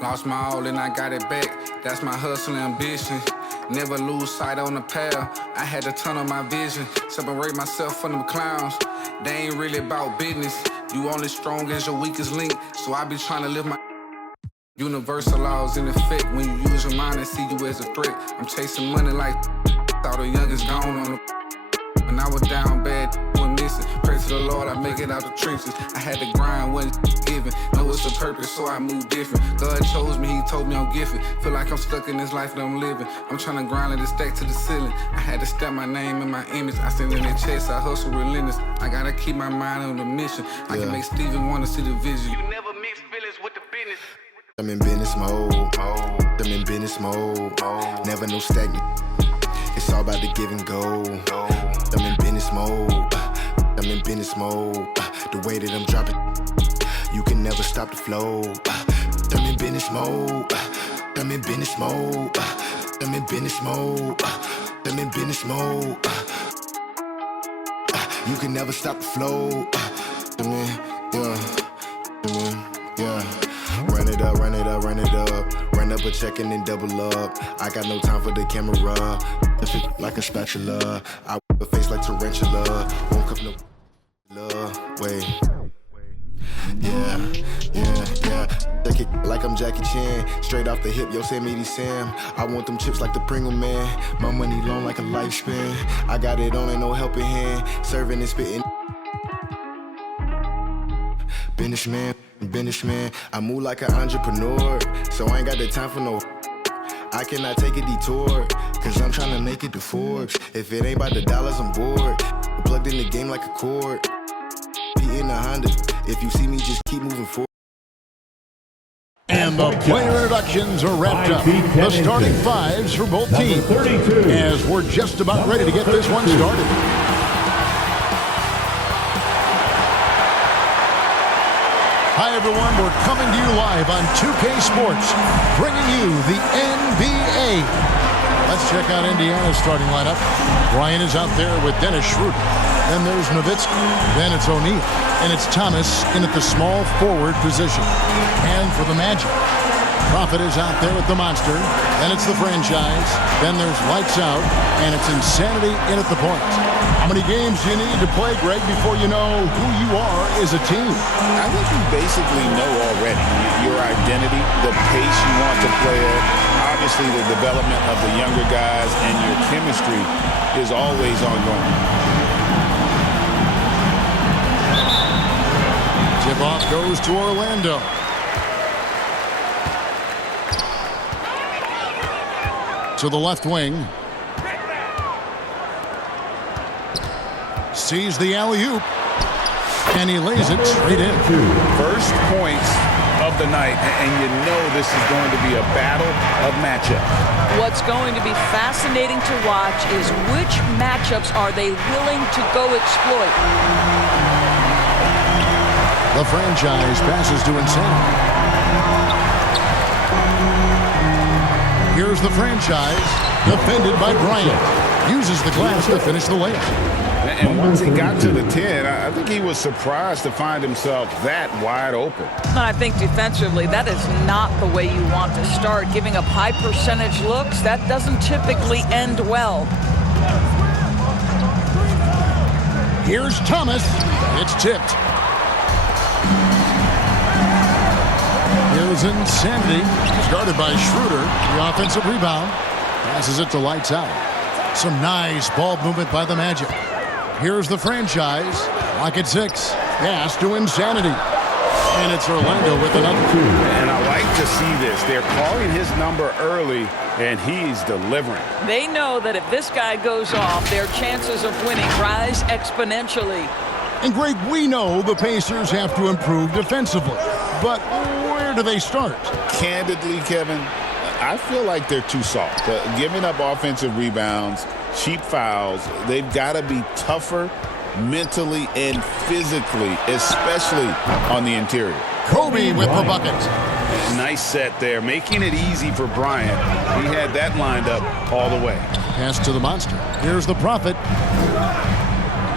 Lost my all and I got it back. That's my hustle and ambition. Never lose sight on the path. I had to turn on my vision. Separate myself from them clowns. They ain't really about business. You only strong as your weakest link. So I be trying to live my universal laws in effect. When you use your mind and see you as a threat. I'm chasing money like all the youngest gone on the. When I was down bad, went missing. Pray to the Lord, I make it out the trenches. I had to grind, wasn't given. Know it's a purpose, so I move different. God chose me, He told me I'm gifted. Feel like I'm stuck in this life that I'm living. I'm trying to grind and stack to the ceiling. I had to step my name and my image. I stand in their chest, I hustle relentless. I gotta keep my mind on the mission. I can make Steven wanna see the vision. You never mix feelings with the business. I'm in business mode. I'm in business mode. Never no stagnant. It's all about the give and go. I'm in business mode. I'm in business mode. The way that I'm dropping, you can never stop the flow. I'm in business mode. I'm in business mode. I'm in business mode. I'm in business mode. You can never stop the flow. Yeah. Run it up, run it up, run it up. Run up a check and then double up. I got no time for the camera. Lift it like a spatula. I whip a face like tarantula. Won't cup no love. Wait. Yeah. Check it like I'm Jackie Chan. Straight off the hip, Yosemite Sam. I want them chips like the Pringle Man. My money long like a lifespan. I got it on and no helping hand. Serving and spitting. Businessman, I move like an entrepreneur, so I ain't got the time for no. I cannot take a detour, cause I'm trying to make it to Forbes. If it ain't about the dollars, I'm bored. Plugged in the game like a cord. Be in a Honda. If you see me, just keep moving forward. And the player introductions are wrapped up. The starting fives for both teams, as we're just about ready to get this one started. Hi, everyone. We're coming to you live on 2K Sports, bringing you the NBA. Let's check out Indiana's starting lineup. Bryant is out there with Dennis Schroeder. Then there's Nowitzki. Then it's O'Neal. And it's Thomas in at the small forward position. And for the Magic, Prophet is out there with the Monster. Then it's the Franchise. Then there's Lights Out. And it's Insanity in at the point. How many games do you need to play, Greg, before you know who you are as a team? I think you basically know already your identity, the pace you want to play at. Obviously, the development of the younger guys and your chemistry is always ongoing. Tip-off goes to Orlando. To the left wing. Sees the alley-oop, and he lays it straight in. First points of the night, and you know this is going to be a battle of matchups. What's going to be fascinating to watch is which matchups are they willing to go exploit. The Franchise passes to Insanity. Here's the Franchise, defended by Bryant. Uses the glass to finish the layup. And once he got to the 10, I think he was surprised to find himself that wide open. And I think defensively, that is not the way you want to start. Giving up high percentage looks, that doesn't typically end well. Here's Thomas. It's tipped. Here's Insanity. Started by Schroeder. The offensive rebound. Passes it to Lights Out. Some nice ball movement by the Magic. Here's the Franchise. Lock at 6. Pass to Insanity. And it's Orlando with another 2. And I like to see this. They're calling his number early, and he's delivering. They know that if this guy goes off, their chances of winning rise exponentially. And Greg, we know the Pacers have to improve defensively. But where do they start? Candidly, Kevin, I feel like they're too soft. Giving up offensive rebounds, cheap fouls, they've got to be tougher mentally and physically, especially on the interior. Kobe with the bucket. Nice set there, making it easy for Bryant. He had that lined up all the way. Pass to the Monster. Here's the Prophet.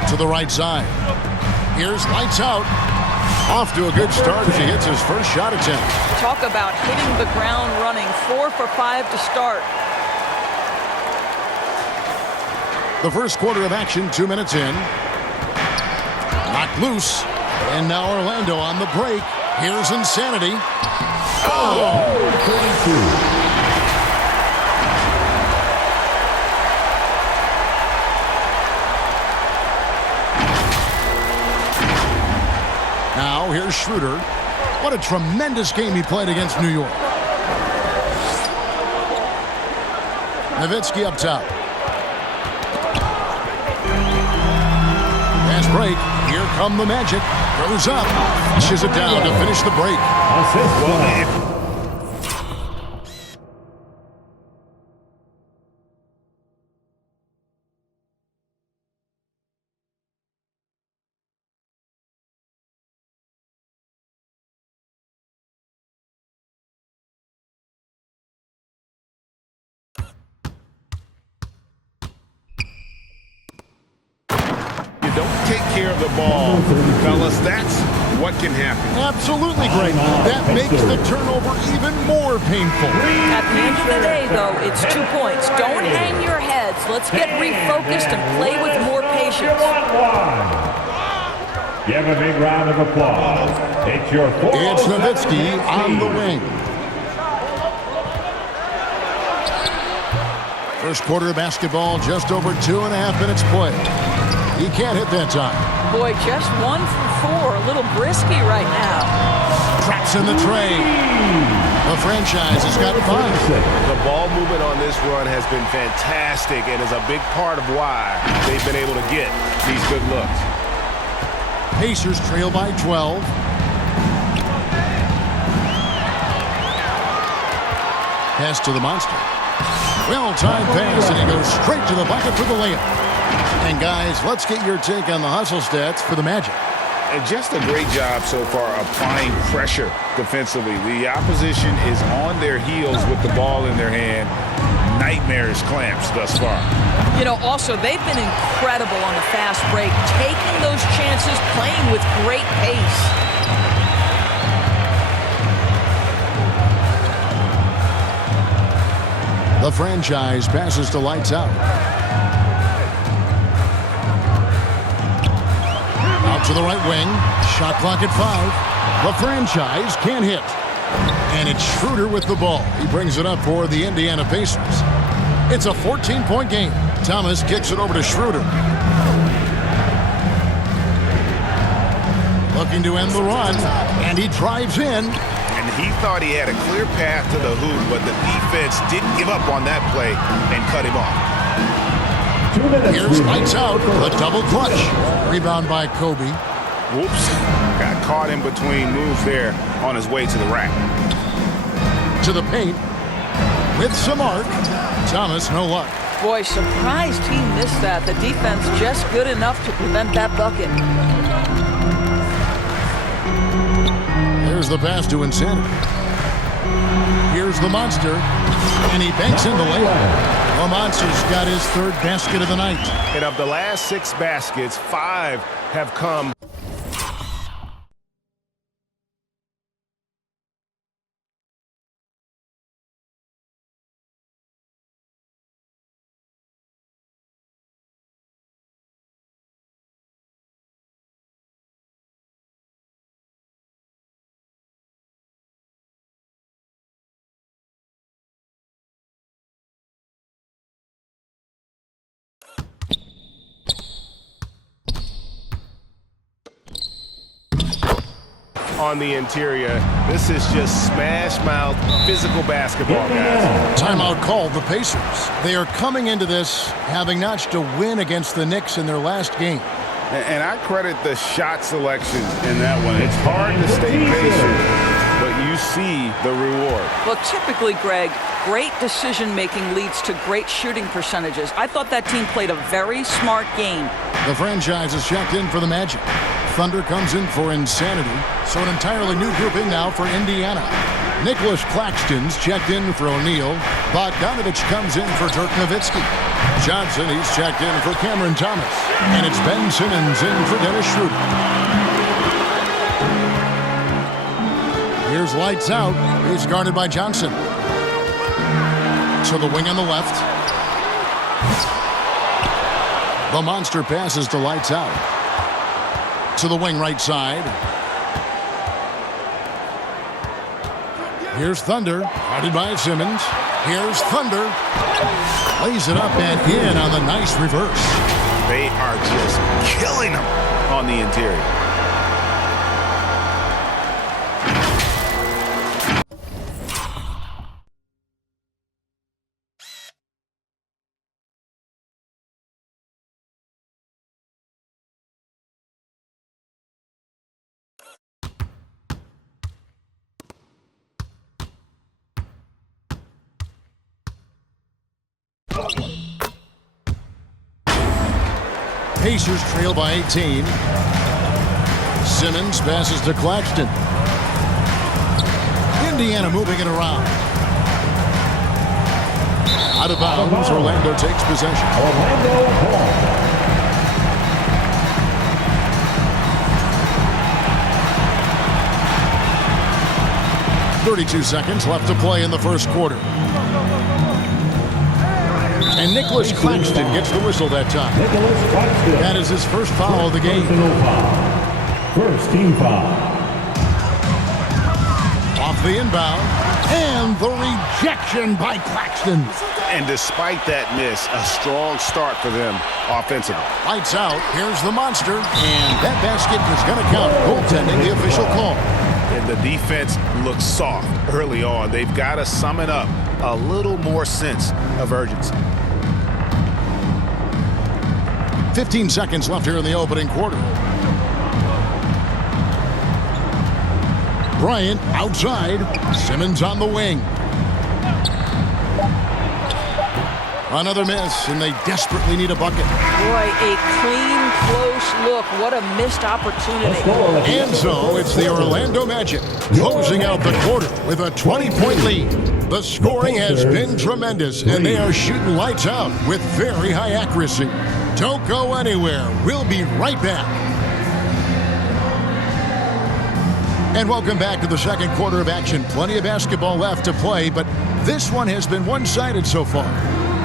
to the right side. Here's lights out. Off to a good start as he hits his first shot attempt. Talk about hitting the ground running. 4 for 5 to start. The first quarter of action, 2 minutes in. Knocked loose. And now Orlando on the break. Here's Insanity. Now here's Schroeder. What a tremendous game he played against New York. Nowitzki up top. Fast break. Here come the Magic. Goes up. Pushes it down to finish the break. Don't take care of the ball, fellas. That's what can happen. Absolutely, Greg. That makes the turnover even more painful. At the end of the day, though, it's 2 points. Don't hang your heads. Let's get refocused and play with more patience. Give a big round of applause. It's your It's Nowitzki on the wing. First quarter of basketball, just over 2.5 minutes played. He can't hit that time. Boy, just 1 for 4. A little brisky right now. Traps in the tray. The franchise has got 5. The ball movement on this run has been fantastic and is a big part of why they've been able to get these good looks. Pacers trail by 12. Pass to the Monster. Well-timed pass, and he goes straight to the bucket for the layup. And guys, let's get your take on the hustle stats for the Magic. And just a great job so far applying pressure defensively. The opposition is on their heels with the ball in their hand. Nightmarish clamps thus far. You know, also, they've been incredible on the fast break, taking those chances, playing with great pace. The franchise passes to lights out. Out to the right wing. Shot clock at 5. The franchise can't hit. And it's Schroeder with the ball. He brings it up for the Indiana Pacers. It's a 14-point game. Thomas kicks it over to Schroeder. Looking to end the run. And he drives in. And he thought he had a clear path to the hoop, but the defense didn't give up on that play and cut him off. Here's lights out. The double clutch. Rebound by Kobe. Whoops. Got caught in between moves there on his way to the rack. To the paint. With some arc. Thomas, no luck. Boy, surprised he missed that. The defense just good enough to prevent that bucket. There's the pass to Insanity. Here's the Monster. And he banks in the layup. The Monster's got his 3rd basket of the night. And of the last 6 baskets, 5 have come. On the interior. This is just smash-mouth physical basketball, guys. Timeout called the Pacers. They are coming into this having notched a win against the Knicks in their last game. And I credit the shot selection in that one. It's hard to stay patient, but you see the reward. Well, typically, Greg, great decision-making leads to great shooting percentages. I thought that team played a very smart game. The franchise is checked in for the Magic. Thunder comes in for Insanity, so an entirely new group in now for Indiana. Nicholas Claxton's checked in for O'Neal. Bogdanovich comes in for Dirk Nowitzki. Johnson, he's checked in for Cameron Thomas. And it's Ben Simmons in for Dennis Schroeder. Here's lights out. He's guarded by Johnson. To the wing on the left. The monster passes to lights out. To the wing right side. Here's Thunder, guarded by Simmons. Here's Thunder. Lays it up and in on the nice reverse. They are just killing them on the interior. Pacers trail by 18. Simmons passes to Claxton. Indiana moving it around. Out of bounds, Orlando takes possession. Orlando ball. 32 seconds left to play in the first quarter. And Nicholas Claxton gets the whistle that time. Nicholas Claxton. That is his first foul of the game. First team foul. Off the inbound. And the rejection by Claxton. And despite that miss, a strong start for them offensively. Lights out. Here's the monster. And that basket is going to count. Goaltending, the official call. And the defense looks soft early on. They've got to sum it up. A little more sense of urgency. 15 seconds left here in the opening quarter. Bryant outside. Simmons on the wing. Another miss, and they desperately need a bucket. Boy, a clean, close look. What a missed opportunity. And so it's the Orlando Magic closing out the quarter with a 20-point lead. The scoring has been tremendous, and they are shooting lights out with very high accuracy. Don't go anywhere. We'll be right back. And welcome back to the second quarter of action. Plenty of basketball left to play, but this one has been one-sided so far.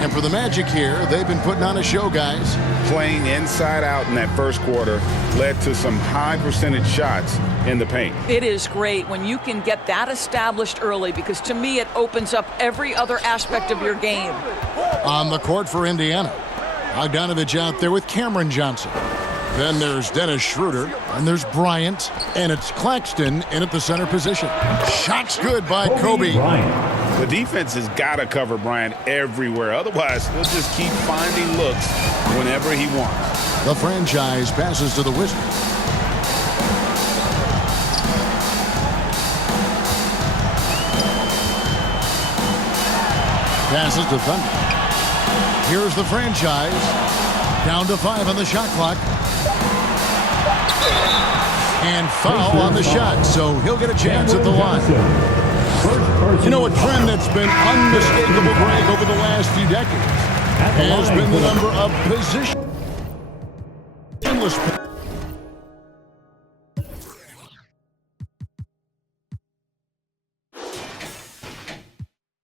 And for the Magic here, they've been putting on a show, guys. Playing inside out in that first quarter led to some high percentage shots in the paint. It is great when you can get that established early, because to me it opens up every other aspect of your game. On the court for Indiana, Bogdanovich out there with Cameron Johnson. Then there's Dennis Schroeder, and there's Bryant, and it's Claxton in at the center position. Shots good by Kobe. The defense has got to cover Bryant everywhere. Otherwise, he'll just keep finding looks whenever he wants. The franchise passes to the Wizards. Passes to Thunder. Here's the franchise. Down to 5 on the shot clock. And foul on the shot, so he'll get a chance at the line. You know, a trend that's been unmistakable, Greg, over the last few decades has been the number of position.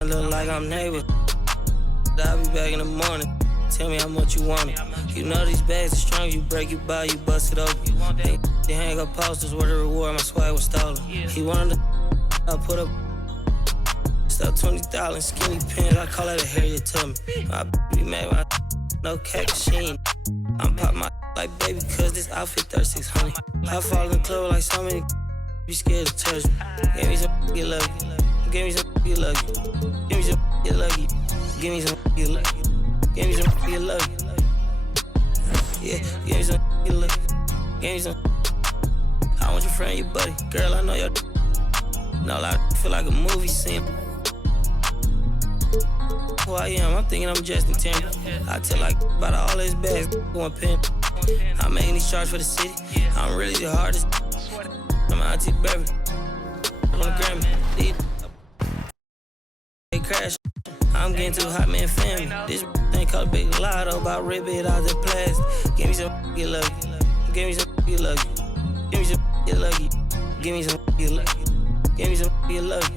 I look like I'm neighbor. I'll be back in the morning. Tell me how much you want it. You know these bags are strong. You break it by, you bust it open. They hang up posters where the reward my swag was stolen. He wanted to I put up stuff 20,000 skinny pants. I call that a Harriet to me. My be mad when no cat machine. I'm pop my like baby cause this outfit 3600. I fall in the club like so many be scared to touch me. Give me some get lucky. Give me some get lucky. Give me some get lucky. Give me some get lucky. Give me some get lucky. Yeah, give me some get lucky. Give me some. I want your friend, your buddy. Girl, I know your. No, I feel like a movie scene. Who I am, I'm thinking I'm Justin Timberlake. I tell like about all his bags going pin. I'm making these charts for the city. I'm really the hardest. I'm Auntie Beverly. I'm on the Grammy. They crash. I'm getting too hot, man, family. This Ain't caught a big lotto about rip it out the plastic. Give me some get lucky. Give me some get lucky. Give me some get lucky. Give me some get lucky. Give me some get lucky.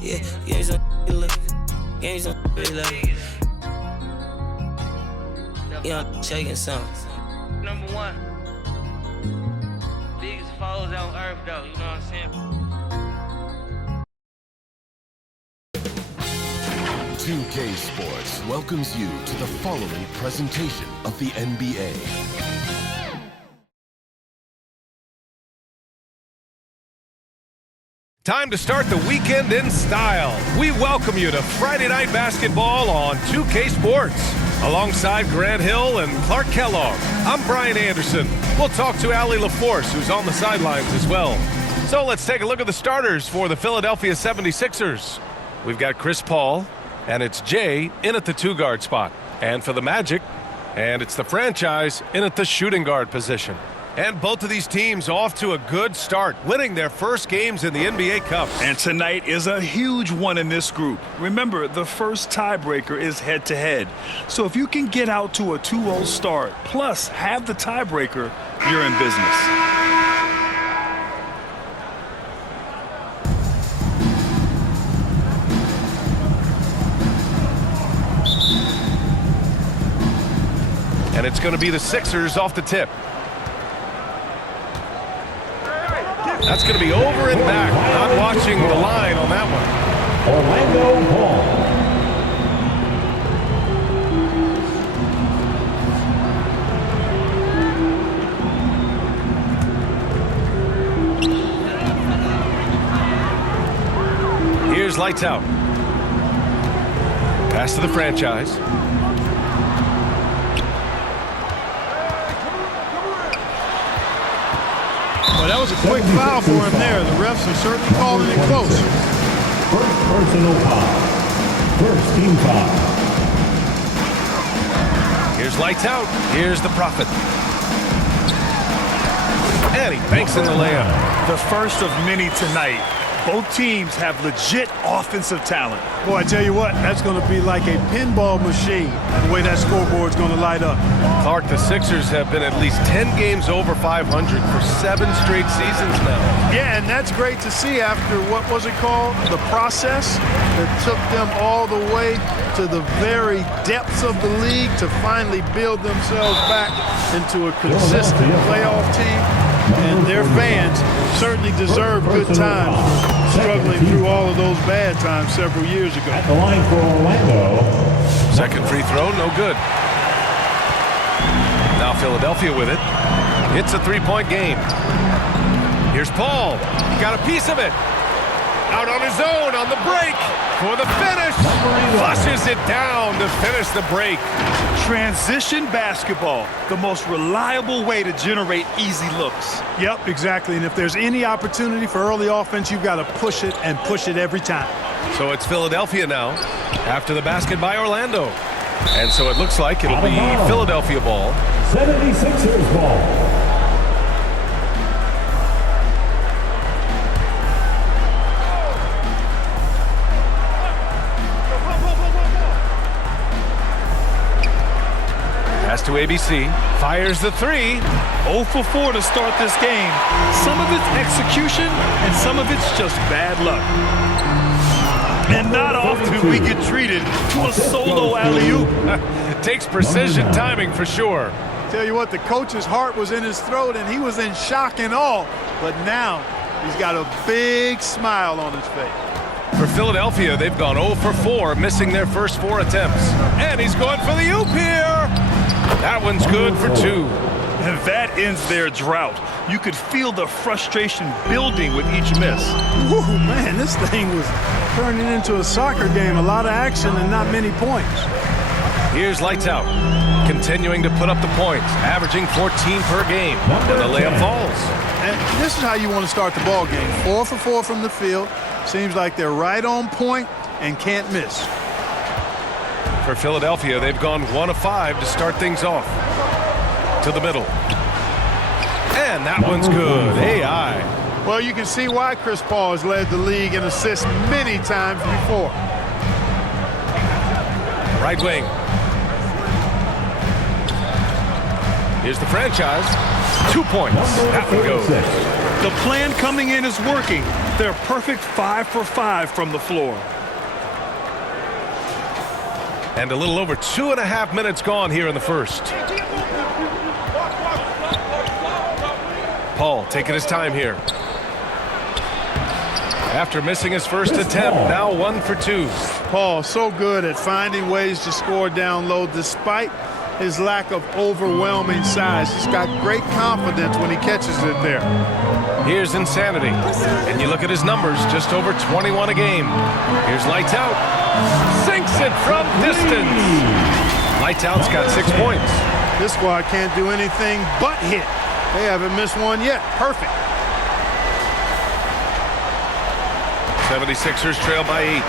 Yeah, give me some get lucky. Give me some get lucky. Young shaking something. Number one. Biggest foes on earth though, you know what I'm saying? 2K Sports welcomes you to the following presentation of the NBA. Time to start the weekend in style. We welcome you to Friday Night Basketball on 2K Sports. Alongside Grant Hill and Clark Kellogg, I'm Brian Anderson. We'll talk to Allie LaForce, who's on the sidelines as well. So let's take a look at the starters for the Philadelphia 76ers. We've got Chris Paul, and it's Jay in at the 2-guard spot. And for the Magic, and it's the franchise in at the shooting guard position. And both of these teams off to a good start, winning their first games in the NBA Cup. And tonight is a huge one in this group. Remember, the first tiebreaker is head-to-head. So if you can get out to a 2-0 start, plus have the tiebreaker, you're in business. And it's going to be the Sixers off the tip. That's going to be over and back. Not watching the line on that one. Orlando Ball. Here's lights out. Pass to the franchise. Well, that was a quick foul for him there. The refs are certainly calling it close. First personal foul. First team foul. Here's lights out. Here's the Prophet. And he banks in the layup. The first of many tonight. Both teams have legit offensive talent. Boy, I tell you what, that's going to be like a pinball machine, the way that scoreboard's going to light up. Clark, the Sixers have been at least 10 games over 500 for 7 straight seasons now. Yeah, and that's great to see after, what was it called? The process that took them all the way to the very depths of the league to finally build themselves back into a consistent playoff team. And their fans certainly deserve good times for struggling through all of those bad times several years ago. At the line for Orlando. Second free throw, no good. Now Philadelphia with it. It's a 3-point game. Here's Paul. He got a piece of it. Out on his own on the break for the finish. Flushes it down to finish the break. Transition basketball, the most reliable way to generate easy looks. Yep, exactly. And if there's any opportunity for early offense, you've got to push it and push it every time. So it's Philadelphia now after the basket by Orlando. And so it looks like it'll be Philadelphia ball. 76ers ball. Pass to ABC, fires the 3. 0 for 4 to start this game. Some of it's execution, and some of it's just bad luck. And not often we get treated to a solo alley-oop. Takes precision timing for sure. Tell you what, the coach's heart was in his throat, and he was in shock and awe. But now he's got a big smile on his face. For Philadelphia, they've gone 0 for 4, missing their first 4 attempts. And he's going for the oop here. That one's good for 2. And that ends their drought. You could feel the frustration building with each miss. Woo, man, this thing was turning into a soccer game. A lot of action and not many points. Here's lights out. Continuing to put up the points, averaging 14 per game. And the layup falls. And this is how you want to start the ball game. 4 for 4 from the field. Seems like they're right on point and can't miss. For Philadelphia, they've gone 1 of 5 to start things off. To the middle. And that one's good. AI. Well, you can see why Chris Paul has led the league in assists many times before. right wing. Here's the franchise. 2 points. That one goes. The plan coming in is working. They're perfect 5 for 5 from the floor. And a little over 2.5 minutes gone here in the first. Paul taking his time here. After missing his first attempt, now 1 for 2. Paul, so good at finding ways to score down low despite his lack of overwhelming size. He's got great confidence when he catches it there. Here's Insanity. And you look at his numbers, just over 21 a game. Here's Lights Out. Sinks it from distance. Lights Out's got 6 points. This squad can't do anything but hit. They haven't missed one yet. Perfect. 76ers trail by 8.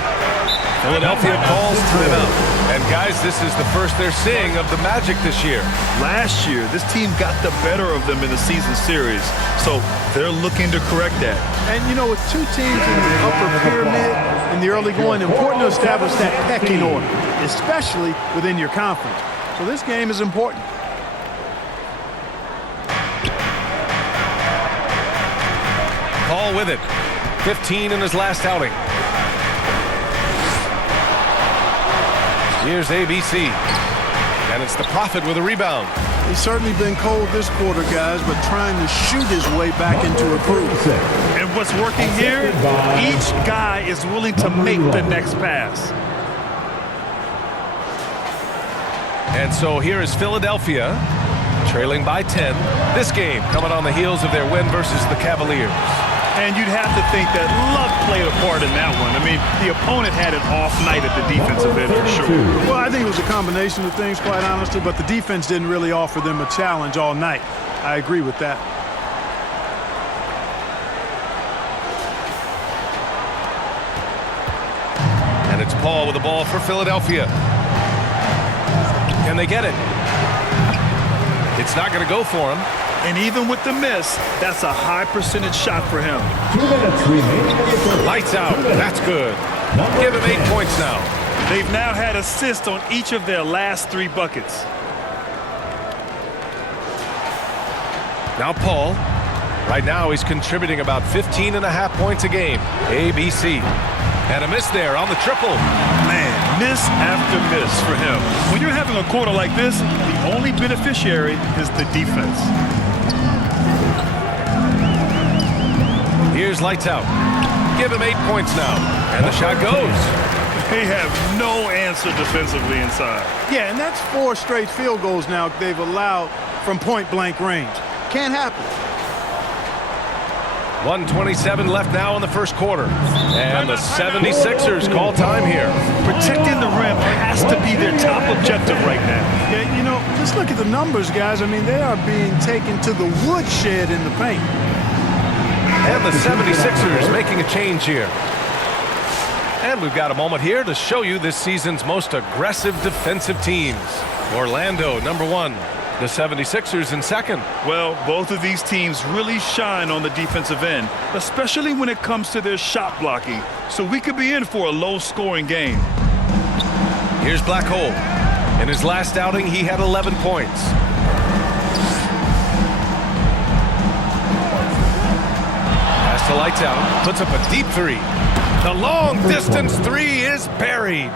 Philadelphia calls timeout. And guys, this is the first they're seeing of the Magic this year. Last year, this team got the better of them in the season series, so they're looking to correct that. And you know, with 2 teams in the upper pyramid in the early going, important to establish that pecking order, especially within your conference. So this game is important. Paul with it. 15 in his last outing. Here's ABC. And it's the Prophet with a rebound. He's certainly been cold this quarter, guys, but trying to shoot his way back into a groove. And what's working here, each guy is willing to make the next pass. And so here is Philadelphia, trailing by 10. This game coming on the heels of their win versus the Cavaliers. And you'd have to think that luck played a part in that one. I mean, the opponent had an off night at the defensive end for sure. Well, I think it was a combination of things, quite honestly, but the defense didn't really offer them a challenge all night. I agree with that. And it's Paul with the ball for Philadelphia. Can they get it? It's not going to go for him. And even with the miss, that's a high percentage shot for him. 2 minutes remaining. Lights out. That's good. Give him 8 points now. They've now had assists on each of their last 3 buckets. Now Paul. Right now he's contributing about 15.5 points a game. ABC. And a miss there on the triple. Man, miss after miss for him. When you're having a quarter like this, the only beneficiary is the defense. Here's Lights Out. Give him 8 points now. And the shot goes. They have no answer defensively inside. Yeah, and that's 4 straight field goals now they've allowed from point-blank range. Can't happen. 1:27 left now in the first quarter. And the 76ers call time here. Protecting the rim has to be their top objective right now. Yeah, you know, just look at the numbers, guys. I mean, they are being taken to the woodshed in the paint. And the 76ers making a change here. And we've got a moment here to show you this season's most aggressive defensive teams. Orlando, number 1. The 76ers in second. Well, both of these teams really shine on the defensive end, especially when it comes to their shot blocking. So we could be in for a low-scoring game. Here's Black Hole. In his last outing, he had 11 points. Pass to Lights Out. Puts up a deep 3. The long-distance 3 is buried.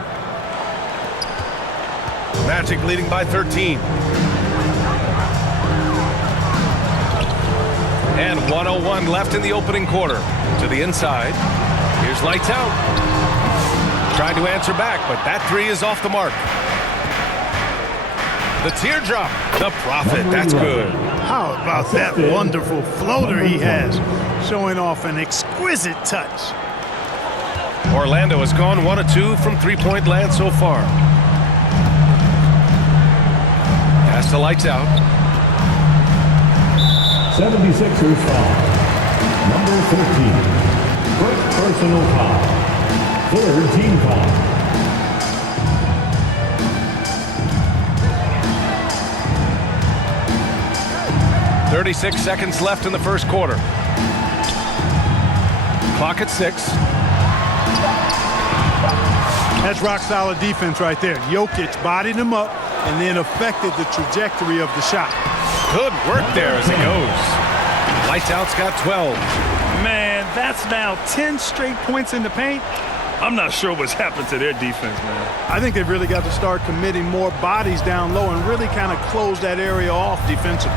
Magic leading by 13. And 1:01 left in the opening quarter. To the inside. Here's Lights Out. Trying to answer back, but that 3 is off the mark. The teardrop. The Prophet. That's good. How about that wonderful floater he has, showing off an exquisite touch. Orlando has gone 1 of 2 from three-point land so far. Pass to Lights Out. 76ers foul. Number 13. First personal foul. 3rd team foul. .36 seconds left in the first quarter. Clock at 6. That's rock-solid defense right there. Jokic bodied him up and then affected the trajectory of the shot. Good work there as it goes. Lights out's got 12. Man, that's now 10 straight points in the paint. I'm not sure what's happened to their defense, man. I think they've really got to start committing more bodies down low and really kind of close that area off defensively.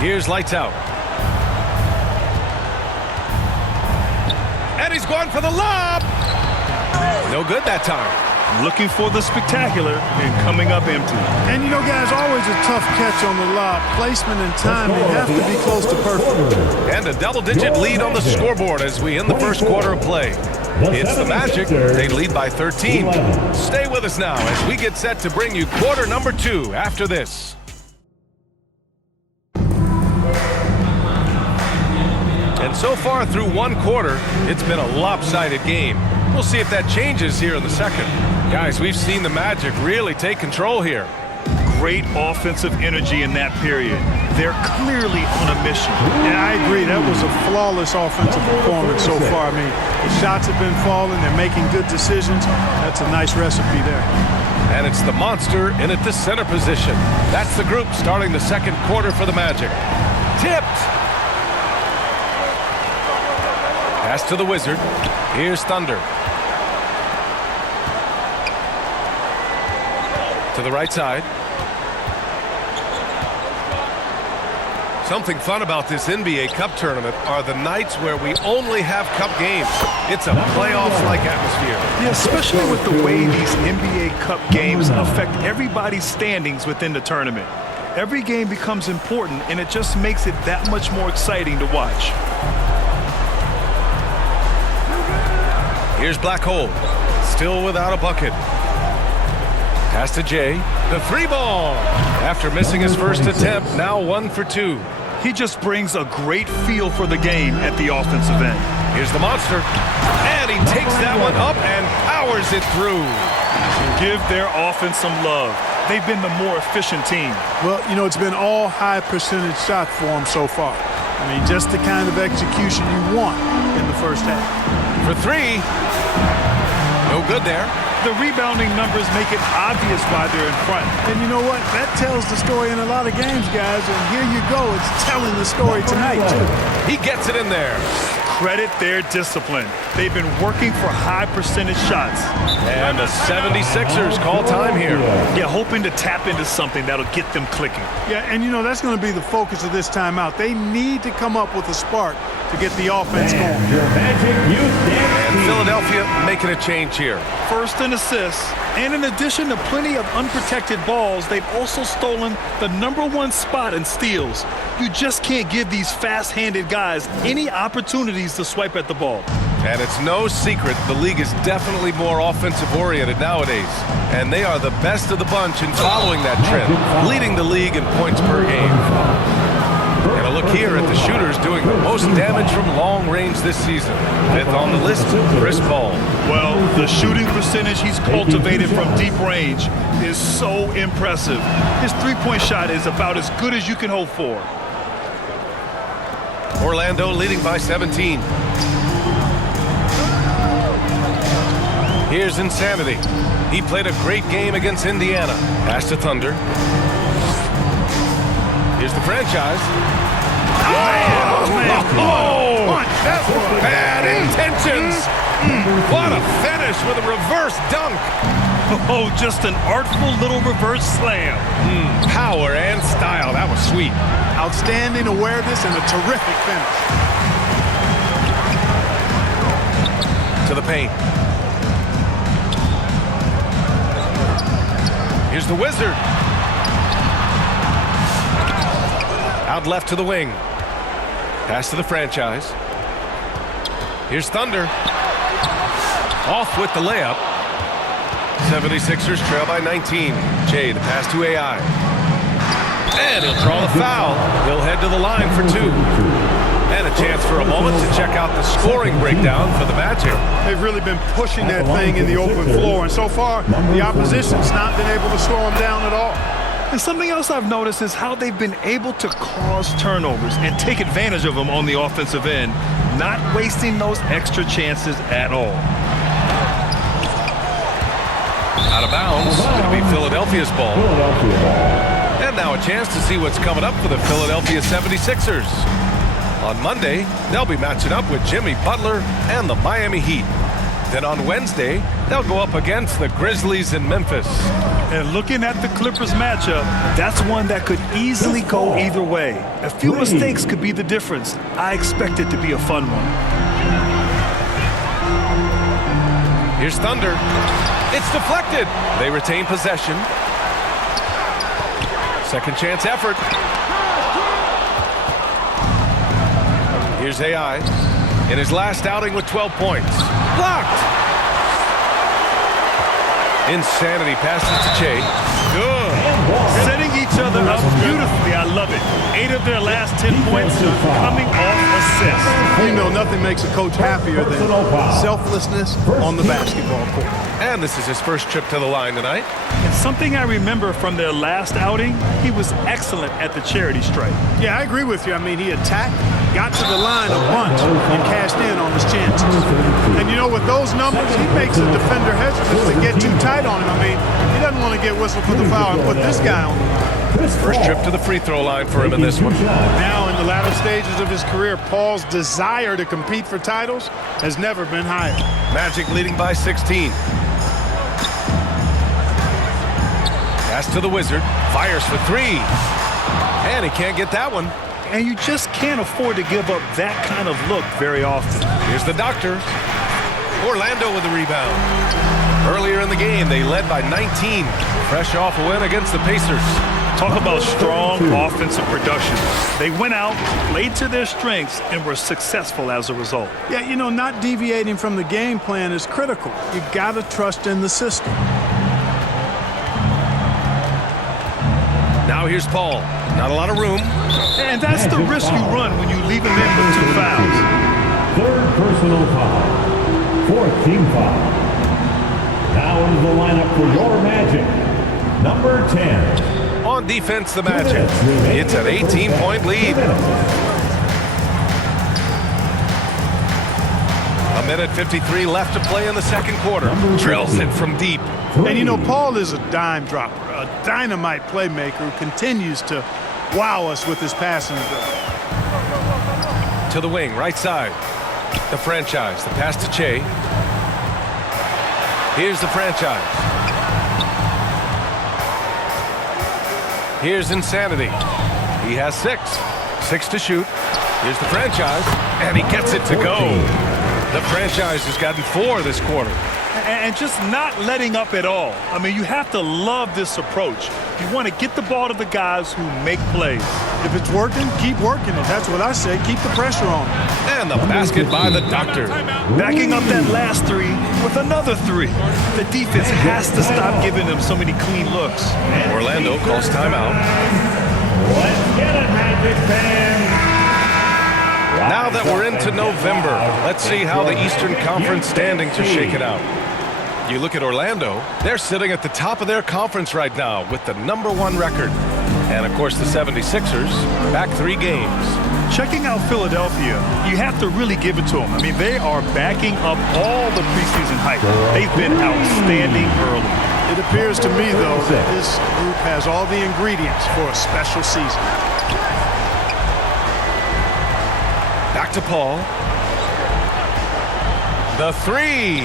Here's lights out. And he's going for the lob. No good that time. Looking for the spectacular and coming up empty. And you know, guys, always a tough catch on the lob. Placement and timing have to be close to perfect. And a double-digit lead on the scoreboard as we end the first quarter of play. It's the Magic. They lead by 13. Stay with us now as we get set to bring you quarter number 2 after this. And so far through one quarter, it's been a lopsided game. We'll see if that changes here in the second. Guys, we've seen the Magic really take control here. Great offensive energy in that period. They're clearly on a mission. Yeah, I agree. That was a flawless offensive performance so far. I mean, the shots have been falling. They're making good decisions. That's a nice recipe there. And it's the monster in at the center position. That's the group starting the second quarter for the Magic. Tipped. Pass to the Wizard. Here's Thunder. To the right side. Something fun about this NBA Cup tournament are the nights where we only have Cup games. It's a playoffs-like atmosphere. Yeah, especially with the way these NBA Cup games affect everybody's standings within the tournament. Every game becomes important, and it just makes it that much more exciting to watch. Here's Black Hole, still without a bucket. Pass to Jay, the 3-ball. After missing his first attempt, now 1 for 2. He just brings a great feel for the game at the offensive end. Here's the monster, and he takes that one up and powers it through. Give their offense some love. They've been the more efficient team. Well, you know, it's been all high percentage shot for them so far. I mean, just the kind of execution you want in the first half. For 3, no good there. The rebounding numbers make it obvious why they're in front. And you know what? That tells the story in a lot of games, guys. And here you go. It's telling the story tonight, too. He gets it in there. Credit their discipline. They've been working for high percentage shots. And the 76ers call time here. Yeah, hoping to tap into something that'll get them clicking. Yeah, and you know, that's going to be the focus of this timeout. They need to come up with a spark to get the offense going. And Philadelphia making a change here. First in assists, and in addition to plenty of unprotected balls, they've also stolen the #1 spot in steals. You just can't give these fast-handed guys any opportunities to swipe at the ball. And it's no secret the league is definitely more offensive-oriented nowadays. And they are the best of the bunch in following that trend, leading the league in points per game. And a look here at the shooters doing the most damage from long range this season. 5th on the list, Chris Paul. Well, the shooting percentage he's cultivated from deep range is so impressive. His three-point shot is about as good as you can hope for. Orlando leading by 17. Here's Insanity. He played a great game against Indiana. Pass to Thunder. Here's the franchise. Bad intentions. What a finish with a reverse dunk. Oh, just an artful little reverse slam. Power and style. That was sweet. Outstanding awareness and a terrific finish. To the paint. Here's the Wizard. Out left to the wing. Pass to the franchise. Here's Thunder. Off with the layup. 76ers trail by 19. Jay, the pass to AI. And he'll draw the foul. He'll head to the line for 2. And a chance for a moment to check out the scoring breakdown for the Magic. They've really been pushing that thing in the open floor, and so far, the opposition's not been able to slow them down at all. And something else I've noticed is how they've been able to cause turnovers and take advantage of them on the offensive end, not wasting those extra chances at all. Out of bounds. It'll be Philadelphia's ball. And now a chance to see what's coming up for the Philadelphia 76ers. On Monday, they'll be matching up with Jimmy Butler and the Miami Heat. Then on Wednesday, they'll go up against the Grizzlies in Memphis. And looking at the Clippers matchup, that's one that could easily go either way. A few mistakes could be the difference. I expect it to be a fun one. Here's Thunder. It's deflected. They retain possession. Second chance effort. Here's AI in his last outing with 12 points. Blocked. Insanity passes to Che. Good. Setting each other up beautifully. I love it. 8 of their last 10 points coming off assists. You know, nothing makes a coach happier than selflessness on the basketball court. And this is his first trip to the line tonight. And something I remember from their last outing, he was excellent at the charity stripe. Yeah, I agree with you. I mean, he attacked, got to the line a bunch, and cashed in on his chances. And, you know, with those numbers, he makes a defender hesitant to get too tight on him. I mean, he doesn't want to get whistled for the foul and put this guy on the line. First trip to the free throw line for him in this one. Now, in the latter stages of his career, Paul's desire to compete for titles has never been higher. Magic leading by 16. Pass to the Wizard. Fires for 3. And he can't get that one. And you just can't afford to give up that kind of look very often. Here's the Doctor. Orlando with the rebound. Earlier in the game, they led by 19. Fresh off a win against the Pacers. Talk about strong offensive production. They went out, played to their strengths, and were successful as a result. Yeah, you know, not deviating from the game plan is critical. You got to trust in the system. Now here's Paul. Not a lot of room. And that's the risk you run when you leave him in with 2 fouls. Third personal foul. 4th team foul. Now into the lineup for your Magic. Number 10. On defense, the Magic. It's an 18-point lead. A minute 53 left to play in the second quarter. Drills it from deep. And, you know, Paul is a dime dropper, a dynamite playmaker who continues to wow us with his passing ability. To the wing, right side. The franchise. The pass to Che. Here's the franchise. Here's Insanity. He has 6. 6 to shoot. Here's the franchise. And he gets it to go. The franchise has gotten 4 this quarter. And just not letting up at all. I mean, you have to love this approach. You want to get the ball to the guys who make plays. If it's working, keep working it. That's what I say. Keep the pressure on. And the basket by the Doctor. Backing up that last 3 with another 3. The defense has to stop giving them so many clean looks. Orlando calls timeout. Let's get it, Magic fans. Now that we're into November, let's see how the Eastern Conference standings are shaking out. You look at Orlando, they're sitting at the top of their conference right now with the #1 record. And of course the 76ers, back 3 games. Checking out Philadelphia, you have to really give it to them. I mean, they are backing up all the preseason hype. They've been outstanding early. It appears to me, though, that this group has all the ingredients for a special season. Back to Paul. The 3.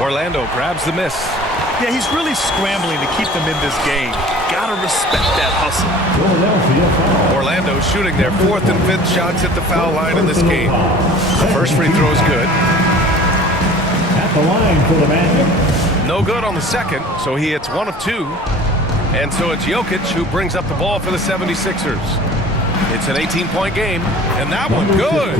Orlando grabs the miss. Yeah, he's really scrambling to keep them in this game. Gotta respect that hustle. Orlando shooting their 4th and 5th shots at the foul line in this game. The first free throw is good. At the line for the Magic. No good on the second, so he hits 1 of 2. And so it's Jokic who brings up the ball for the 76ers. It's an 18-point game, and that one good.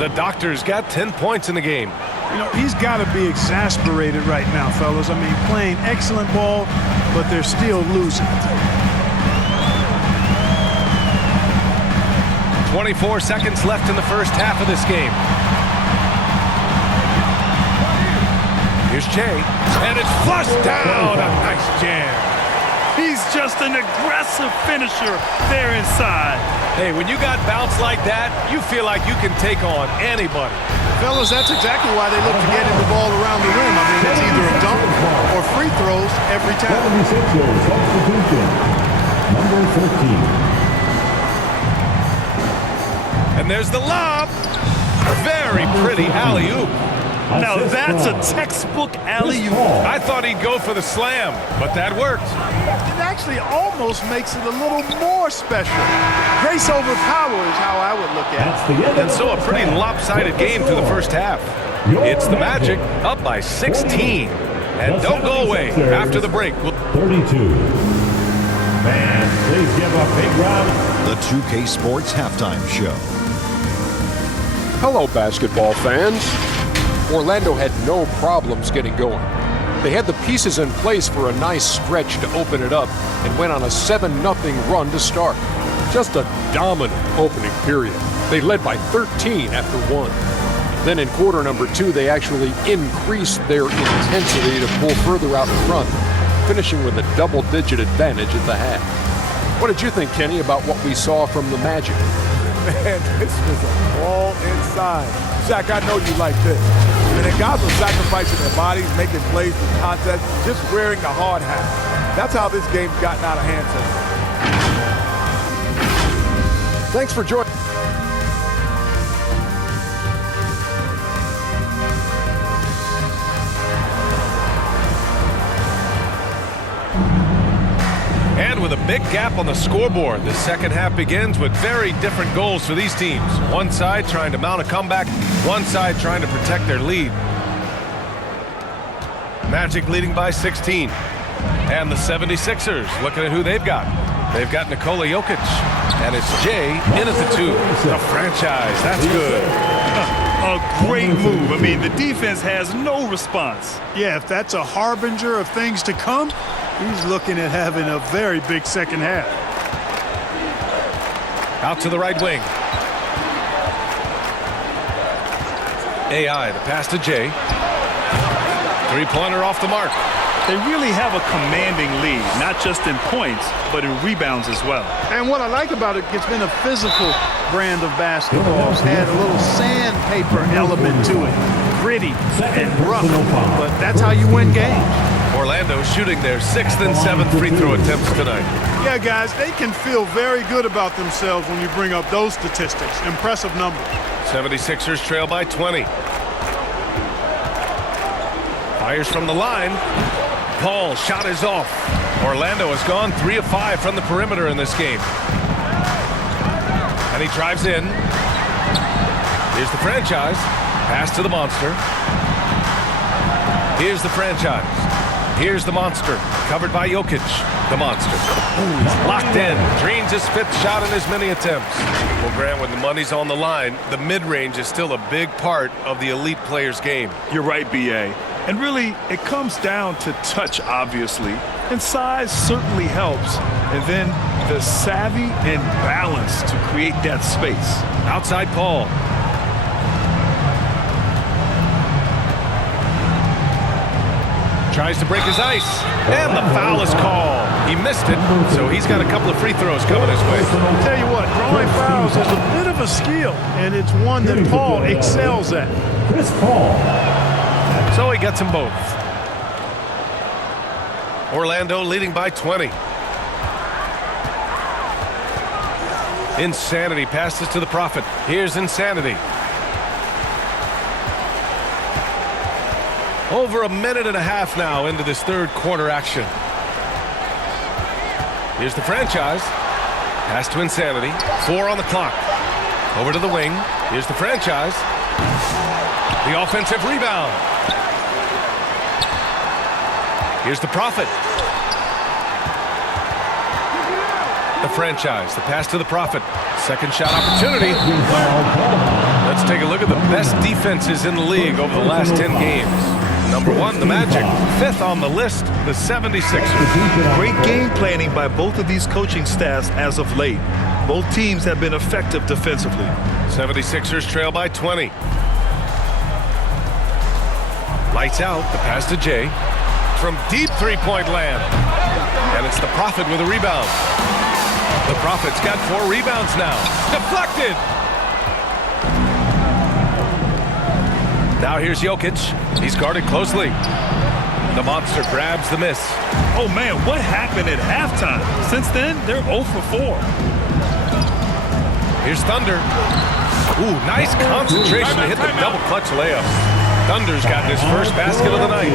The Doctor's got 10 points in the game. You know, he's got to be exasperated right now, fellas. I mean, playing excellent ball, but they're still losing. 24 seconds left in the first half of this game. Here's Che, and it's flushed down. A nice jam. He's just an aggressive finisher there inside. Hey, when you got bounce like that, you feel like you can take on anybody. Fellas, that's exactly why they look to get him the ball around the rim. I mean, it's either a dunk or free throws every time. 76ers substitution, number 13. And there's the lob. Very pretty alley-oop. Now that's a textbook alley-oop. I thought he'd go for the slam, but that worked. It actually almost makes it a little more special. Grace over power is how I would look at it. And so a pretty lopsided game through the first half. It's the Magic up by 16. And don't go away after the break. 32. Fans, please give a big round. The 2K Sports Halftime Show. Hello, basketball fans. Orlando had no problems getting going. They had the pieces in place for a nice stretch to open it up and went on a 7-0 run to start. Just a dominant opening period. They led by 13 after one. Then in quarter number 2, they actually increased their intensity to pull further out in front, finishing with a double-digit advantage at the half. What did you think, Kenny, about what we saw from the Magic? Man, this was a ball inside. Shaq, I know you like this. And then guys were sacrificing their bodies, making plays in contest, just wearing the hard hat. That's how this game's gotten out of hand so far. Thanks for joining. And with a big gap on the scoreboard, the second half begins with very different goals for these teams. One side trying to mount a comeback, one side trying to protect their lead. Magic leading by 16. And the 76ers looking at who they've got. They've got Nikola Jokic, and it's Jay in at the 2. The franchise, that's good. A great move. I mean, the defense has no response. Yeah, if that's a harbinger of things to come, he's looking at having a very big second half. Out to the right wing. AI, the pass to Jay. Three-pointer off the mark. They really have a commanding lead, not just in points, but in rebounds as well. And what I like about it, it's been a physical brand of basketball. It's had a little sandpaper element to it. Gritty and rough, but that's how you win games. Orlando shooting their 6th and 7th free throw attempts tonight. Yeah, guys, they can feel very good about themselves when you bring up those statistics. Impressive numbers. 76ers trail by 20. Fires from the line. Paul, shot is off. Orlando has gone 3 of 5 from the perimeter in this game. And he drives in. Here's the franchise. Pass to the monster. Here's the franchise. Here's the monster. Covered by Jokic. The monster. He's locked in. Drains his 5th shot in as many attempts. Well, Grant, when the money's on the line, the mid-range is still a big part of the elite player's game. You're right, B.A. And really, it comes down to touch, obviously. And size certainly helps. And then the savvy and balance to create that space. Outside Paul. Tries to break his ice. And the foul is called. He missed it, so he's got a couple of free throws coming his way. I'll tell you what, drawing fouls is a bit of a skill, and it's one that Paul excels at. Chris Paul. So he gets them both. Orlando leading by 20. Insanity passes to the Prophet. Here's Insanity. Over a minute and a half now into this third quarter action. Here's the franchise. Pass to Insanity. 4 on the clock. Over to the wing. Here's the franchise. The offensive rebound. Here's the Prophet. The franchise. The pass to the Prophet. Second shot opportunity. Let's take a look at the best defenses in the league over the last 10 games. Number 1, the Magic. 5th on the list, the 76ers. Great game planning by both of these coaching staffs as of late. Both teams have been effective defensively. 76ers trail by 20. Lights out, the pass to Jay. From deep three-point land. And it's the Prophet with a rebound. The Prophet's got 4 rebounds now. Deflected! Now here's Jokic. He's guarded closely. The monster grabs the miss. Oh, man, what happened at halftime? Since then, they're 0 for 4. Here's Thunder. Ooh, nice concentration to hit the double clutch layup. Thunder's got his first basket of the night.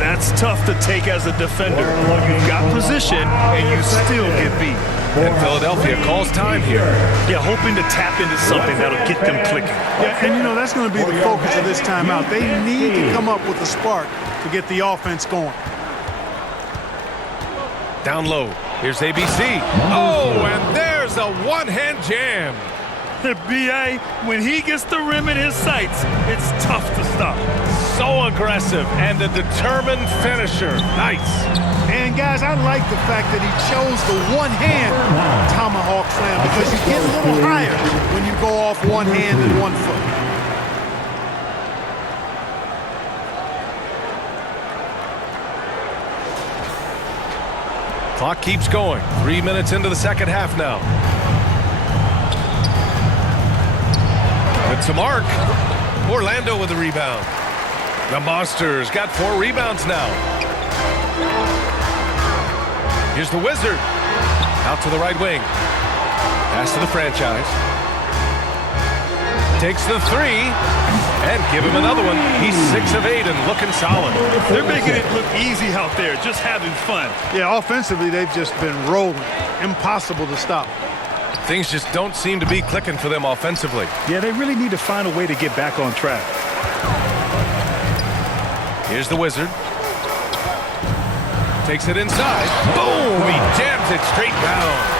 That's tough to take as a defender. You've got position, and you still get beat. And Philadelphia calls time here. Yeah, hoping to tap into something that'll get them clicking. Yeah, and you know, that's going to be the focus of this timeout. They need to come up with a spark to get the offense going. Down low. Here's ABC. Oh, and there's a one-hand jam. B.A., when he gets the rim in his sights, it's tough to stop. So aggressive and a determined finisher. Nice. And, guys, I like the fact that he chose the one-hand tomahawk slam because you get a little higher when you go off one hand and 1 foot. Clock keeps going. 3 minutes into the second half now. It's a mark. Orlando with a rebound. The Monsters got 4 rebounds now. Here's the Wizard. Out to the right wing. Pass to the franchise. Takes the 3. And give him another one. He's 6 of 8 and looking solid. They're making it look easy out there, just having fun. Yeah, offensively, they've just been rolling. Impossible to stop. Things just don't seem to be clicking for them offensively. Yeah, they really need to find a way to get back on track. Here's the Wizard. Takes it inside. Boom! He jams it straight down.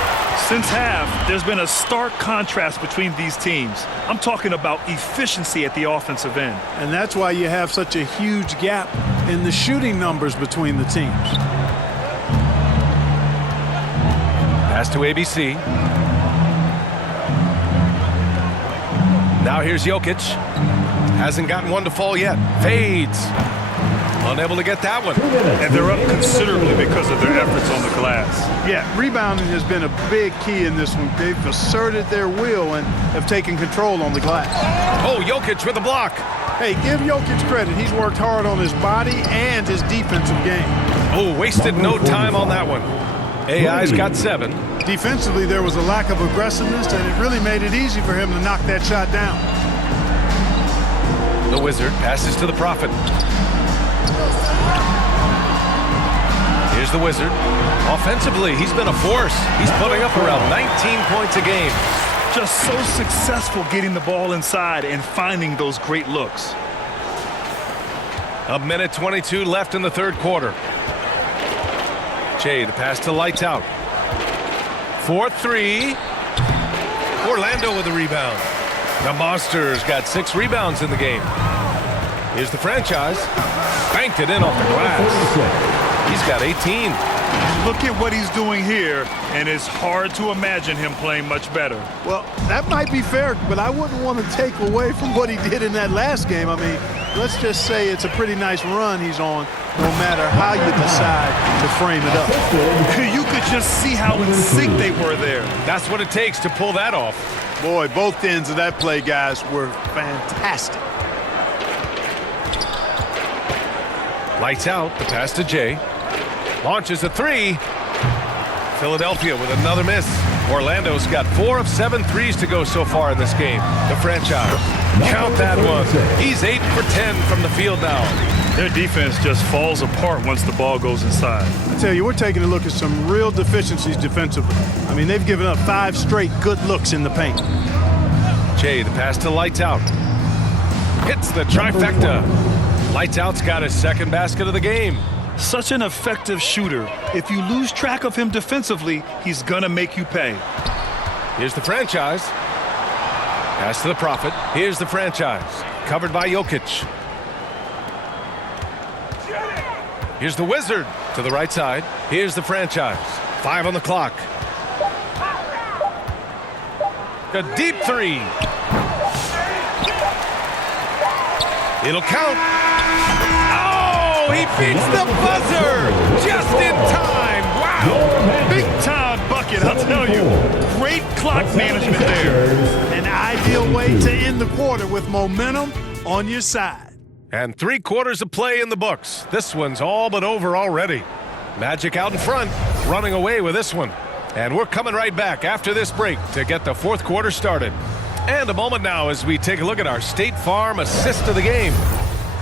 Since half, there's been a stark contrast between these teams. I'm talking about efficiency at the offensive end. And that's why you have such a huge gap in the shooting numbers between the teams. Pass to ABC. Now here's Jokic. Hasn't gotten one to fall yet. Fades. Unable to get that one. And they're up considerably because of their efforts on the glass. Yeah, rebounding has been a big key in this one. They've asserted their will and have taken control on the glass. Oh, Jokic with a block. Hey, give Jokic credit. He's worked hard on his body and his defensive game. Oh, wasted no time on that one. AI's got 7. Defensively, there was a lack of aggressiveness, and it really made it easy for him to knock that shot down. The Wizard passes to the Prophet. Here's the Wizard. Offensively, he's been a force. He's putting up around 19 points a game. Just so successful getting the ball inside and finding those great looks. 1:22 left in the third quarter. Jay, the pass to Lights Out. 4-3. Orlando with a rebound. The Monsters got 6 rebounds in the game. Here's the franchise. Banked it in off the glass. He's got 18. Look at what he's doing here, and it's hard to imagine him playing much better. Well, that might be fair, but I wouldn't want to take away from what he did in that last game. I mean, let's just say it's a pretty nice run he's on, no matter how you decide to frame it up. You could just see how in sync they were there. That's what it takes to pull that off. Boy, both ends of that play, guys, were fantastic. Lights out, the pass to Jay. Launches a 3. Philadelphia with another miss. Orlando's got 4 of 7 threes to go so far in this game. The franchise. Count that one. He's 8 for 10 from the field now. Their defense just falls apart once the ball goes inside. I tell you, we're taking a look at some real deficiencies defensively. I mean, they've given up 5 straight good looks in the paint. Jay, the pass to Lights Out. Hits the trifecta. Lights Out's got his second basket of the game. Such an effective shooter. If you lose track of him defensively, he's gonna make you pay. Here's the franchise. Pass to the Prophet. Here's the franchise. Covered by Jokic. Here's the Wizard to the right side. Here's the franchise. 5 on the clock. A deep 3. It'll count. Oh, he beats the buzzer just in time. Wow. clock management there. An ideal way to end the quarter with momentum on your side. And 3 quarters of play in the books. This one's all but over already. Magic out in front, running away with this one. And we're coming right back after this break to get the 4th quarter started. And a moment now as we take a look at our State Farm assist of the game.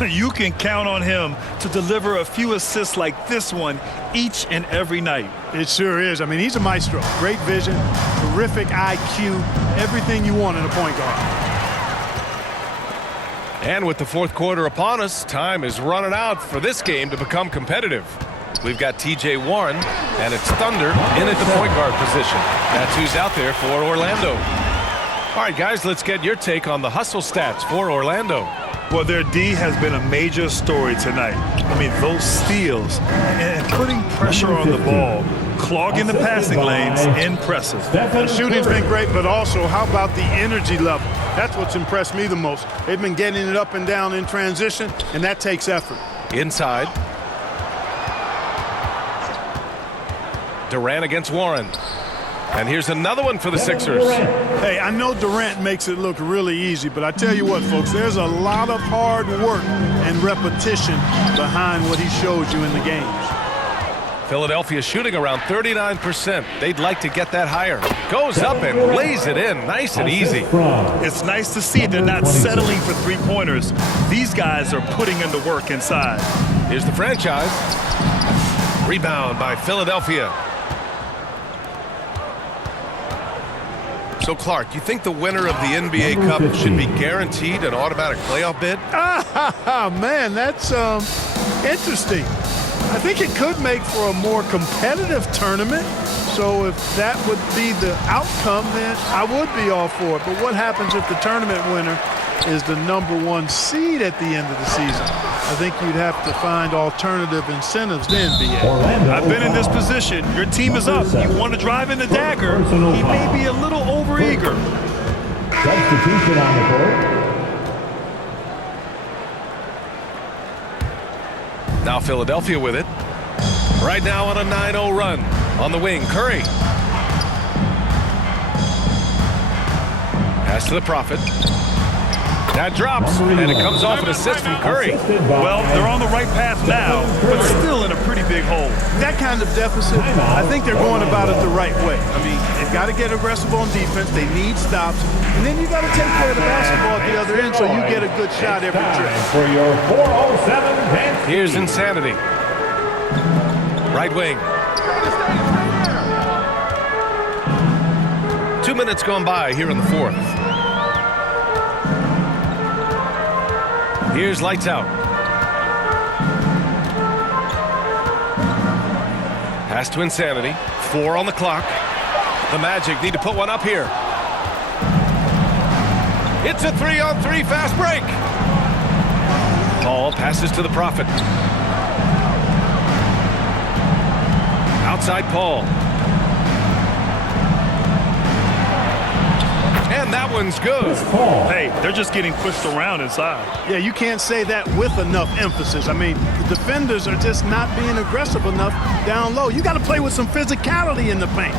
You can count on him to deliver a few assists like this one each and every night. It sure is. I mean, he's a maestro. Great vision, terrific IQ, everything you want in a point guard. And with the 4th quarter upon us, time is running out for this game to become competitive. We've got TJ Warren, and it's Thunder in at the point guard position. That's who's out there for Orlando. All right, guys, let's get your take on the hustle stats for Orlando. Well, their D has been a major story tonight. I mean, those steals and putting pressure on the ball, clogging the passing lanes, impressive. The shooting's been great, but also how about the energy level? That's what's impressed me the most. They've been getting it up and down in transition, and that takes effort. Inside. Durant against Warren. And here's another one for the Sixers. Hey, I know Durant makes it look really easy, but I tell you what, folks, there's a lot of hard work and repetition behind what he shows you in the games. Philadelphia shooting around 39%. They'd like to get that higher. Goes up and lays it in nice and easy. It's nice to see they're not settling for three-pointers. These guys are putting in the work inside. Here's the franchise. Rebound by Philadelphia. So, Clark, you think the winner of the NBA Cup should be guaranteed an automatic playoff bid? Man, that's interesting. I think it could make for a more competitive tournament. So if that would be the outcome, then I would be all for it. But what happens if the tournament winner is the #1 seed at the end of the season? I think you'd have to find alternative incentives to NBA. I've been in this position. Your team is up. You want to drive in the dagger. He may be a little overeager. Substitution on the court. Now Philadelphia with it. Right now on a 9-0 run. On the wing, Curry. Pass to the Prophet. That drops, and it comes off an assist from Curry. Well, they're on the right path now, but still in a pretty big hole. That kind of deficit, I think they're going about it the right way. I mean, they've got to get aggressive on defense. They need stops. And then you got to take care of the basketball at the other end so you get a good shot every trip. For your 407 dance. Here's Insanity. Right wing. 2 minutes gone by here in the 4th. Here's Lights Out. Pass to Insanity. 4 on the clock. The Magic need to put one up here. It's a 3-on-3 fast break. Paul passes to the Prophet. Outside Paul. And that one's good. Hey, they're just getting pushed around inside. Yeah, you can't say that with enough emphasis. I mean, the defenders are just not being aggressive enough down low. You got to play with some physicality in the paint.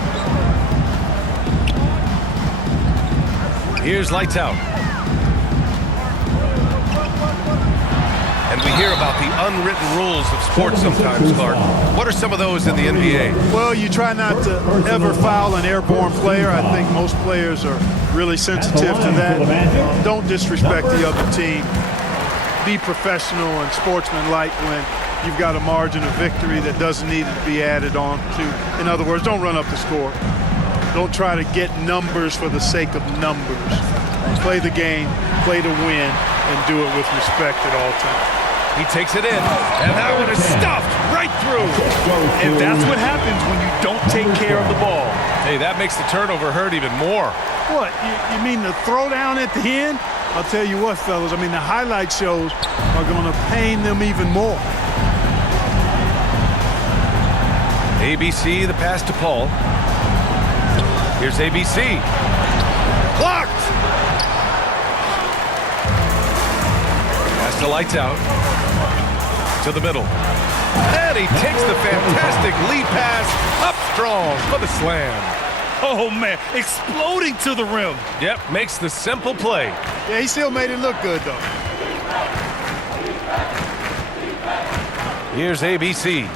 Here's Lights Out. And we hear about the unwritten rules of sports sometimes, Clark. What are some of those in the NBA? Well, you try not to ever foul an airborne player. I think most players are really sensitive to that. Don't disrespect the other team. Be professional and sportsmanlike when you've got a margin of victory that doesn't need to be added on to. In other words, don't run up the score. Don't try to get numbers for the sake of numbers. Play the game, play to win, and do it with respect at all times. He takes it in, and that one is stuffed right through. And that's what happens when you don't take care of the ball. Hey, that makes the turnover hurt even more. What, you mean the throwdown at the end? I'll tell you what, fellas, I mean, the highlight shows are going to pain them even more. ABC, the pass to Paul. Here's ABC. Blocked! Pass to Lights Out. To the middle. And he takes the fantastic lead pass up strong for the slam. Oh, man, exploding to the rim. Yep, makes the simple play. Yeah, he still made it look good, though. Here's ABC.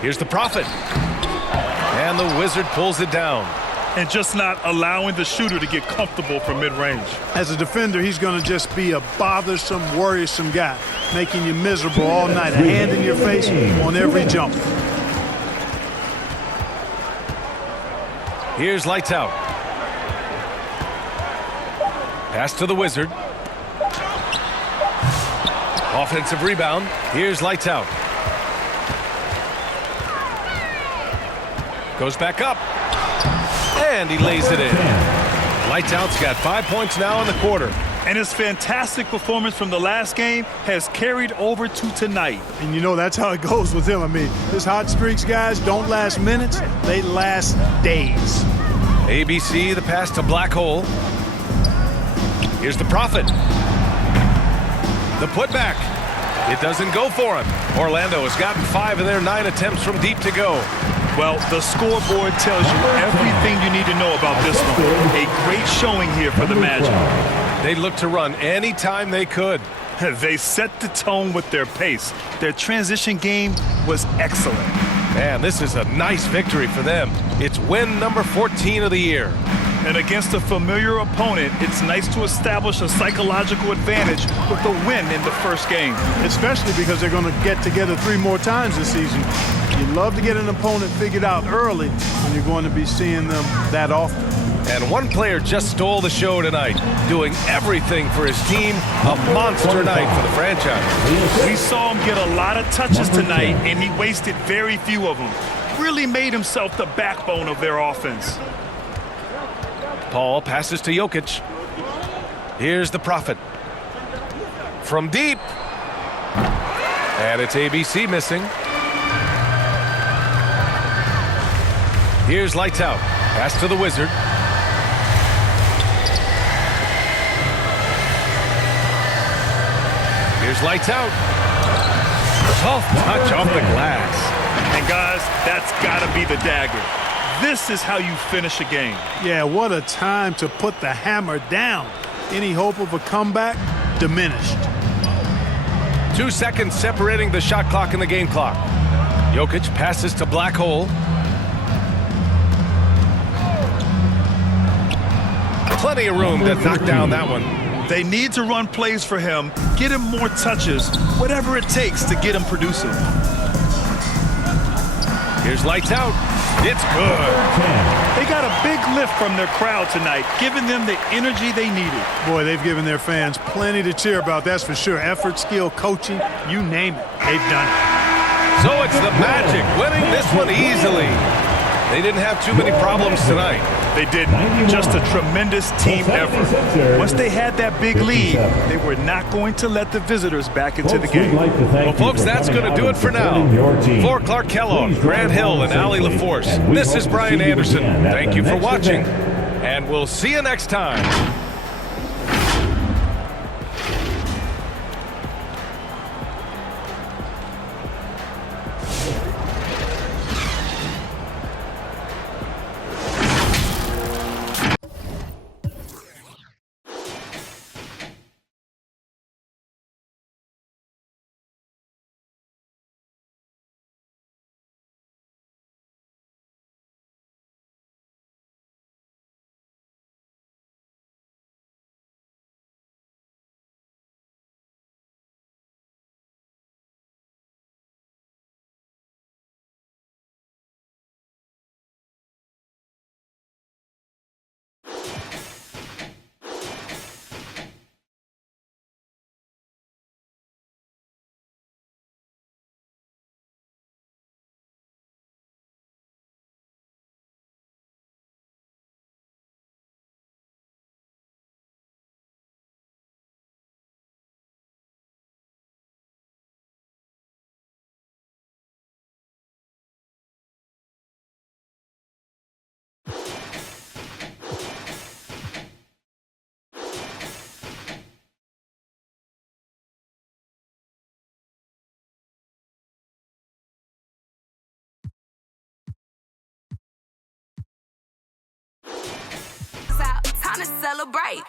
Here's the Prophet. And the Wizard pulls it down. And just not allowing the shooter to get comfortable from mid-range. As a defender, he's going to just be a bothersome, worrisome guy, making you miserable all night, a hand in your face on every jump. Here's Lights Out. Pass to the Wizard. Offensive rebound. Here's Lights Out. Goes back up. And he lays it in. Lights Out's got 5 points now in the quarter. And his fantastic performance from the last game has carried over to tonight. And you know, that's how it goes with him. I mean, his hot streaks, guys, don't last minutes. They last days. ABC, the pass to Black Hole. Here's the Prophet. The putback. It doesn't go for him. Orlando has gotten 5 of their 9 attempts from deep to go. Well, the scoreboard tells you everything you need to know about this one. A great showing here for the Magic. They looked to run anytime they could. They set the tone with their pace. Their transition game was excellent. Man, this is a nice victory for them. It's win number 14 of the year. And against a familiar opponent, it's nice to establish a psychological advantage with the win in the first game. Especially because they're going to get together 3 more times this season. You love to get an opponent figured out early when you're going to be seeing them that often. And one player just stole the show tonight, doing everything for his team. A monster night for the franchise. We saw him get a lot of touches tonight, and he wasted very few of them. Really made himself the backbone of their offense. Paul passes to Jokic. Here's the Prophet. From deep. And it's ABC missing. Here's Lights Out. Pass to the Wizard. Here's Lights Out. Tough touch off the glass. And guys, that's got to be the dagger. This is how you finish a game. Yeah, what a time to put the hammer down. Any hope of a comeback? Diminished. 2 seconds separating the shot clock and the game clock. Jokic passes to Black Hole. Plenty of room to knock down that one. They need to run plays for him, get him more touches, whatever it takes to get him producing. Here's Lights Out. It's good. They got a big lift from their crowd tonight, giving them the energy they needed. Boy, they've given their fans plenty to cheer about, that's for sure. Effort, skill, coaching, you name it, they've done it. So it's the Magic winning this one easily. They didn't have too many problems tonight. They didn't. Just a tremendous team effort. Once they had that big lead, they were not going to let the visitors back into the game. Well, folks, that's going to do it for now. For Clark Kellogg, Grant Hill, and Allie LaForce, this is Brian Anderson. Thank you for watching, and we'll see you next time. wanna celebrate.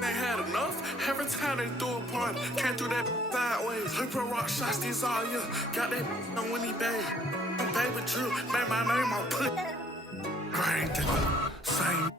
They had enough. Every time they threw a party, can't do that sideways. They put rock shots these all year. Got that on Winnie Day. I'm baby Drew, made my name on put. Great, same.